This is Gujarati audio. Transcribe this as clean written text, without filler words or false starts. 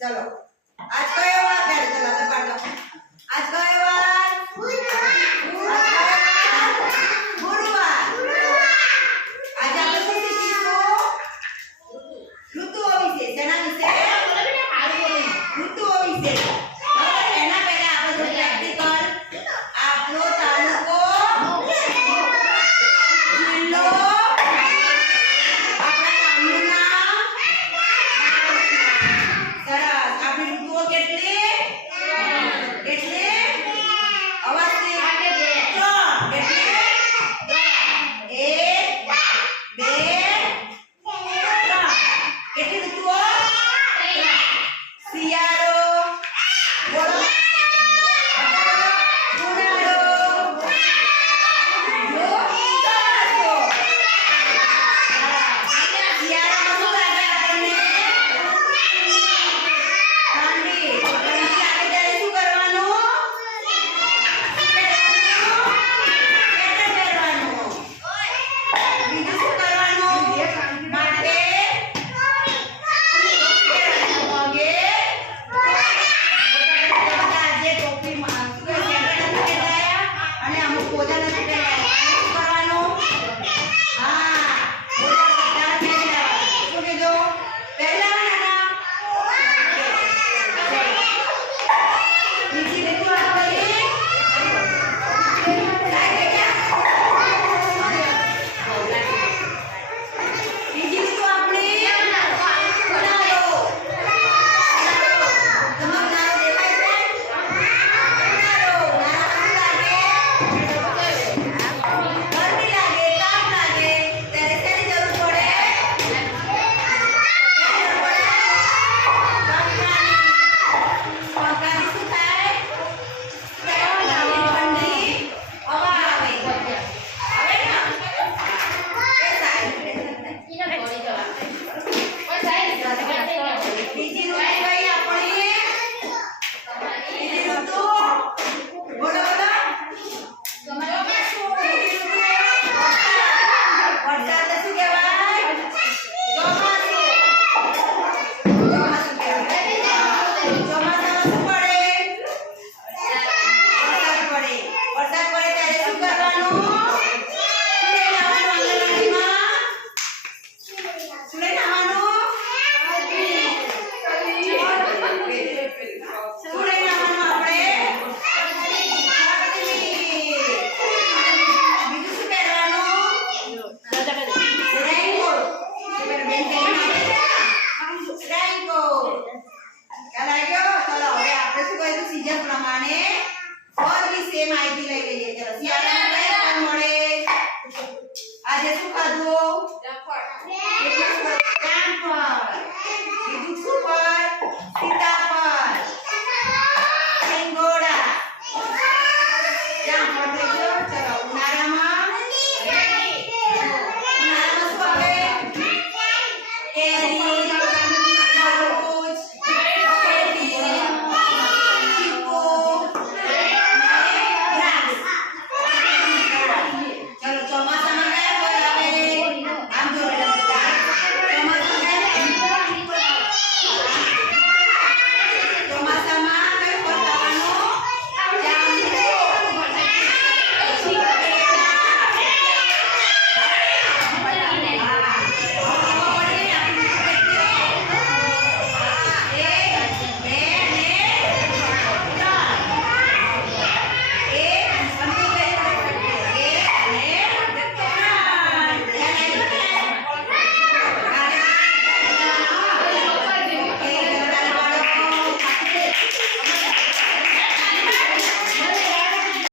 चलो आज कयो વાર કરે ચલો આપણે પાડો आज कयो વાર ગુરુવાર આજે આપણે શું શીખીશું ઋતુઓ વિશે જેના વિશે ઋતુઓ વિશે એના પહેલા આપણે પ્રેક્ટિકલ આપણો તાલુકો જિલ્લો આપણા ગામનું નામ સરસ આપણી ઋતુઓ કેટલી અવાજથી ત્રણ કેટલી એક બે ત્રણ કેટલી ઋતુઓ શિયાળો બોલો ઉનાળો ચોમાસું શિયાળામાં શું લાગે આપણને ઠંડી ઠંડી લાગે ત્યારે શું કરવાનું સ્વેટર પહેરવાનું બીજું શું કરવાનું માટે પગે આજે ટોપીમાં સ્વેટર નથી પહેરાયા અને અમુક મોજા નથી પહેરાયા શું કરવાનું હા મોજા બધા પહેરાયા શું કીધું પહેરાવાના બીજી ઋતુ આપણી બીજી ઋતુ આપણી ઉનાળો તમારો ઉનાળો દેખાય છે ઉનાળો ગરમી લાગે તાપ લાગે ત્યારે શેની જરૂર પડે પંખાની શું થાય ઠંડી હવા આવે ને એ સારી બીજી ઋતુ કઈ આપણી બીજી ઋતુ બોલો બોલો ચોમાસું બીજી ઋતુ વરસાદ શું કહેવાય ચોમાસું ચોમાસું કહેવાય ચોમાસામાં શું પડે વરસાદ પડે ત્યારે શું કરવાનું શું લઈને આવવાનું આંગણવાડીમાં શું લઈને આવવાનું શું લઈને આવવાનું આપણે બીજું શું પહેરવાનું રેનકોટ રેનકોટ ખ્યાલ આવ્યો ચલો હવે આપણે શું કરીશું સીઝન પ્રમાણે ફળ વિશે માહિતી લઈ લઈએ ચલો શિયાળામાં કયા ફળ મળે આજે શું ખાધું કેટલા